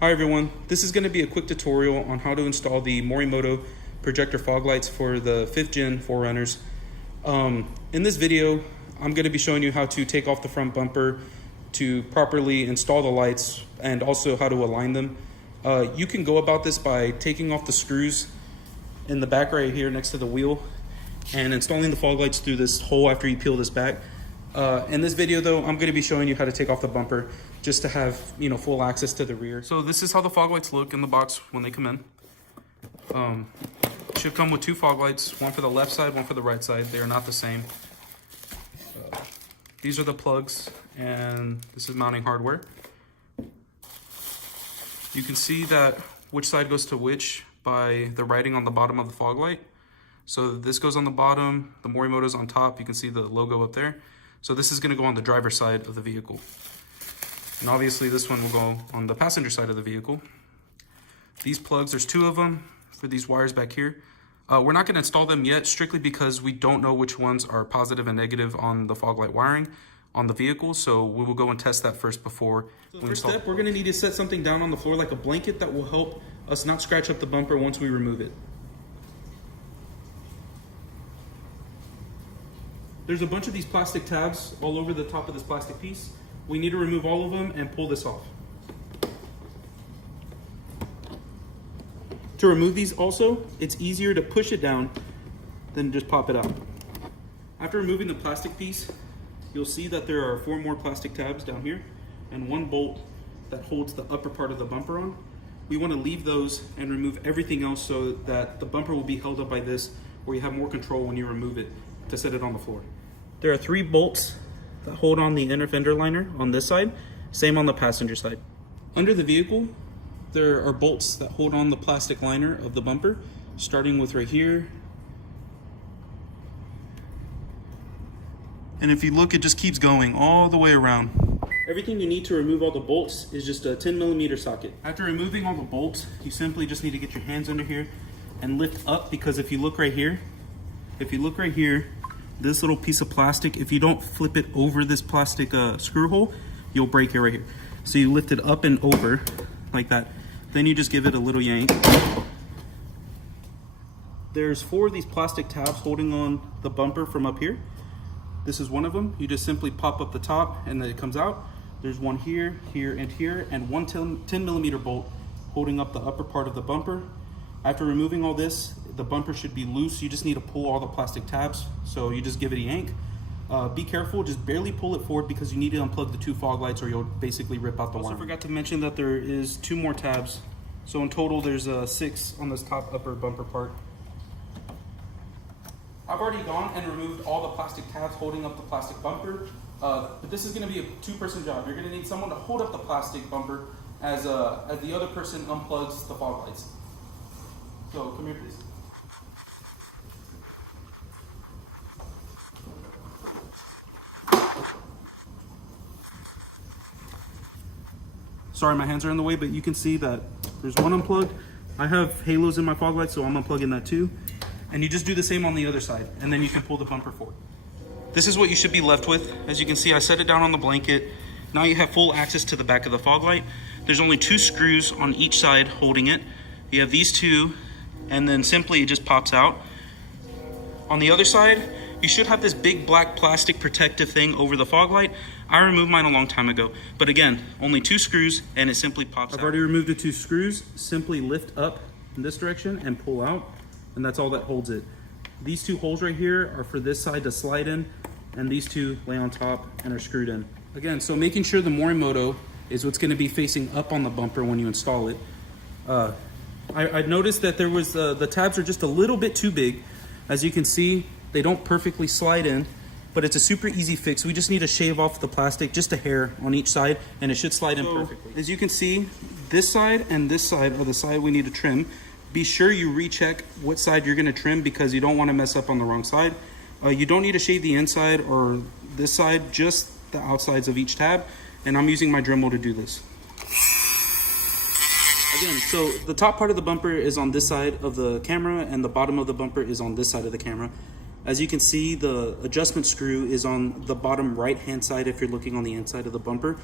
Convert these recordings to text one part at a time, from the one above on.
Hi everyone, this is going to be a quick tutorial on how to install the Morimoto projector fog lights for the 5th gen 4Runners. In this video, I'm going to be showing you how to take off the front bumper to properly install the lights and also how to align them. You can go about this by taking off the screws in the back right here next to the wheel and installing the fog lights through this hole after you peel this back. In this video though, I'm going to be showing you how to take off the bumper just to have, full access to the rear. So this is how the fog lights look in the box when they come in. It should come with 2 fog lights, one for the left side, one for the right side. They are not the same. These are the plugs, and this is mounting hardware. You can see that which side goes to which by the writing on the bottom of the fog light. So this goes on the bottom, the Morimoto's on top. You can see the logo up there. So this is going to go on the driver's side of the vehicle. And obviously this one will go on the passenger side of the vehicle. These plugs, there's 2 of them for these wires back here. We're not going to install them yet, strictly because we don't know which ones are positive and negative on the fog light wiring on the vehicle. So we will go and test that first before we install. First step, we're going to need to set something down on the floor like a blanket that will help us not scratch up the bumper once we remove it. There's a bunch of these plastic tabs all over the top of this plastic piece. We need to remove all of them and pull this off. To remove these also, it's easier to push it down than just pop it out. After removing the plastic piece, you'll see that there are 4 more plastic tabs down here and 1 bolt that holds the upper part of the bumper on. We want to leave those and remove everything else so that the bumper will be held up by this, where you have more control when you remove it to set it on the floor. There are 3 bolts that hold on the inner fender liner on this side, same on the passenger side. Under the vehicle, there are bolts that hold on the plastic liner of the bumper, starting with right here. And if you look, it just keeps going all the way around. Everything you need to remove all the bolts is just a 10mm socket. After removing all the bolts, you simply just need to get your hands under here and lift up, because if you look right here, this little piece of plastic, if you don't flip it over this plastic screw hole, you'll break it right here. So you lift it up and over like that. Then you just give it a little yank. There's 4 of these plastic tabs holding on the bumper from up here. This is one of them. You just simply pop up the top and then it comes out. There's one here, here, and here, and 1 10mm bolt holding up the upper part of the bumper. After removing all this, the bumper should be loose. You just need to pull all the plastic tabs. So you just give it a yank. Be careful, just barely pull it forward, because you need to unplug the 2 fog lights or you'll basically rip out the wire. I also forgot to mention that there is 2 more tabs. So in total, there's 6 on this top upper bumper part. I've already gone and removed all the plastic tabs holding up the plastic bumper. But this is gonna be a 2-person job. You're gonna need someone to hold up the plastic bumper as the other person unplugs the fog lights. So come here, please. Sorry, my hands are in the way, but you can see that there's 1 unplugged. I have halos in my fog lights, so I'm unplugging that too. And you just do the same on the other side, and then you can pull the bumper forward. This is what you should be left with. As you can see, I set it down on the blanket. Now you have full access to the back of the fog light. There's only 2 screws on each side holding it. You have these 2, and then simply it just pops out. On the other side, you should have this big black plastic protective thing over the fog light. I removed mine a long time ago, but again, only 2 screws and it simply pops out. I've already removed the 2 screws. Simply lift up in this direction and pull out, and that's all that holds it. These 2 holes right here are for this side to slide in, and these 2 lay on top and are screwed in. Again, so making sure the Morimoto is what's going to be facing up on the bumper when you install it. I noticed that there was the tabs are just a little bit too big. As you can see, they don't perfectly slide in, but it's a super easy fix. We just need to shave off the plastic, just a hair on each side, and it should slide in perfectly. As you can see, this side and this side are the side we need to trim. Be sure you recheck what side you're gonna trim, because you don't wanna mess up on the wrong side. You don't need to shave the inside or this side, just the outsides of each tab, and I'm using my Dremel to do this. Again, so the top part of the bumper is on this side of the camera, and the bottom of the bumper is on this side of the camera. As you can see, the adjustment screw is on the bottom right hand side if you're looking on the inside of the bumper.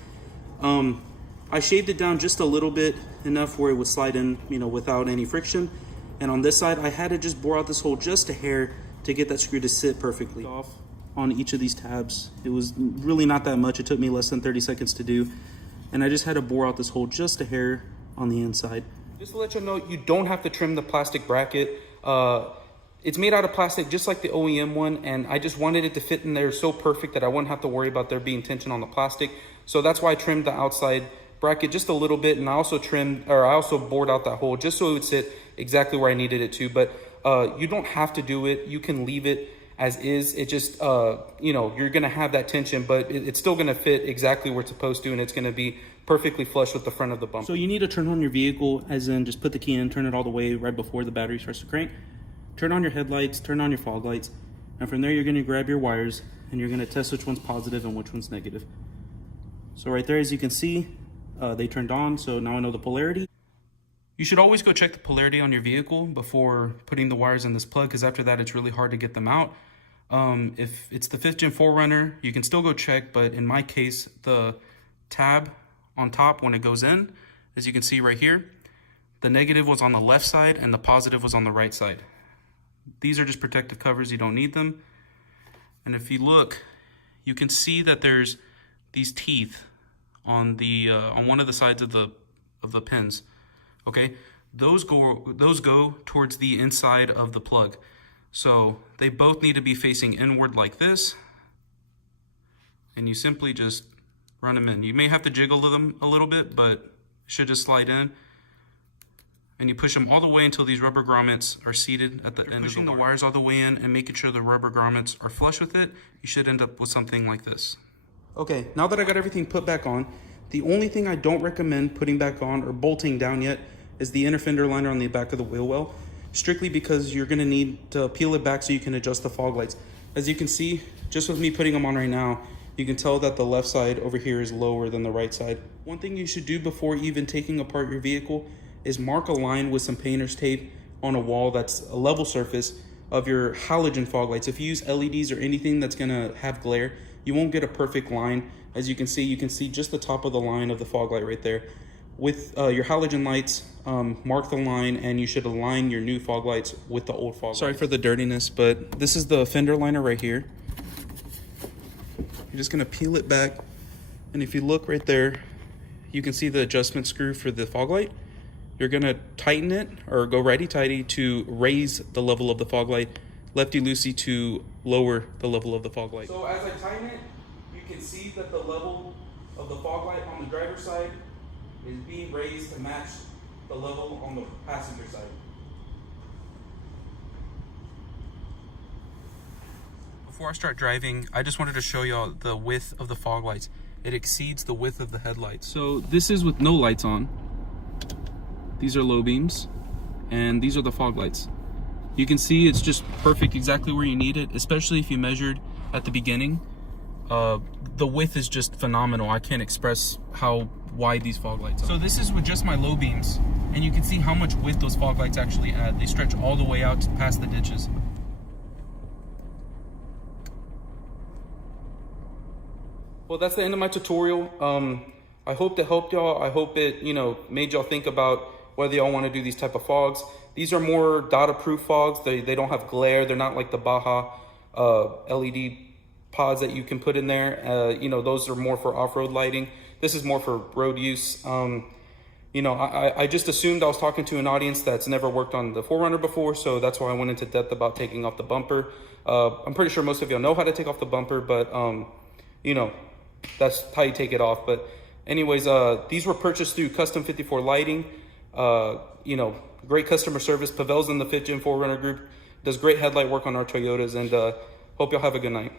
I shaved it down just a little bit, enough where it would slide in, you know, without any friction. And on this side, I had to just bore out this hole just a hair to get that screw to sit perfectly off on each of these tabs. It was really not that much. It took me less than 30 seconds to do. And I just had to bore out this hole just a hair on the inside. Just to let you know, you don't have to trim the plastic bracket. It's made out of plastic just like the OEM one, and I just wanted it to fit in there so perfect that I wouldn't have to worry about there being tension on the plastic. So that's why I trimmed the outside bracket just a little bit, and I also bored out that hole just so it would sit exactly where I needed it to. But you don't have to do it. You can leave it as is. It just, you know, you're gonna have that tension, but it's still gonna fit exactly where it's supposed to, and it's gonna be perfectly flush with the front of the bumper. So you need to turn on your vehicle, as in just put the key in, turn it all the way right before the battery starts to crank. Turn on your headlights, turn on your fog lights, and from there you're gonna grab your wires and you're gonna test which one's positive and which one's negative. So right there, as you can see, they turned on, so now I know the polarity. You should always go check the polarity on your vehicle before putting the wires in this plug, because after that it's really hard to get them out. If it's the 5th gen 4Runner, you can still go check, but in my case, the tab on top when it goes in, as you can see right here, the negative was on the left side and the positive was on the right side. These are just protective covers, you don't need them. And if you look, you can see that there's these teeth on the on one of the sides of the pins. Okay, those go towards the inside of the plug. So they both need to be facing inward like this. And you simply just run them in. You may have to jiggle them a little bit, but it should just slide in. And you push them all the way until these rubber grommets are seated at the end. Pushing the wires all the way in and making sure the rubber grommets are flush with it, you should end up with something like this. Okay, now that I got everything put back on, the only thing I don't recommend putting back on or bolting down yet is the inner fender liner on the back of the wheel well, strictly because you're gonna need to peel it back so you can adjust the fog lights. As you can see, just with me putting them on right now, you can tell that the left side over here is lower than the right side. One thing you should do before even taking apart your vehicle is mark a line with some painter's tape on a wall that's a level surface of your halogen fog lights. If you use LEDs or anything that's gonna have glare, you won't get a perfect line. As you can see just the top of the line of the fog light right there. With your halogen lights, mark the line, and you should align your new fog lights with the old fog lights. Sorry for the dirtiness, but this is the fender liner right here. You're just gonna peel it back, and if you look right there, you can see the adjustment screw for the fog light. You're gonna tighten it, or go righty-tighty to raise the level of the fog light, lefty-loosey to lower the level of the fog light. So as I tighten it, you can see that the level of the fog light on the driver's side is being raised to match the level on the passenger side. Before I start driving, I just wanted to show y'all the width of the fog lights. It exceeds the width of the headlights. So this is with no lights on. These are low beams, and these are the fog lights. You can see it's just perfect exactly where you need it, especially if you measured at the beginning. The width is just phenomenal. I can't express how wide these fog lights are. So this is with just my low beams, and you can see how much width those fog lights actually add. They stretch all the way out past the ditches. Well, that's the end of my tutorial. I hope that helped y'all. I hope it, made y'all think about whether y'all want to do these type of fogs. These are more data-proof fogs. They don't have glare. They're not like the Baja LED pods that you can put in there. Those are more for off-road lighting. This is more for road use. I just assumed I was talking to an audience that's never worked on the 4Runner before, so that's why I went into depth about taking off the bumper. I'm pretty sure most of y'all know how to take off the bumper, but that's how you take it off. But anyways, these were purchased through Custom 54 Lighting. Great customer service. Pavel's in the 5th Gen 4Runner group, does great headlight work on our Toyotas, and hope y'all have a good night.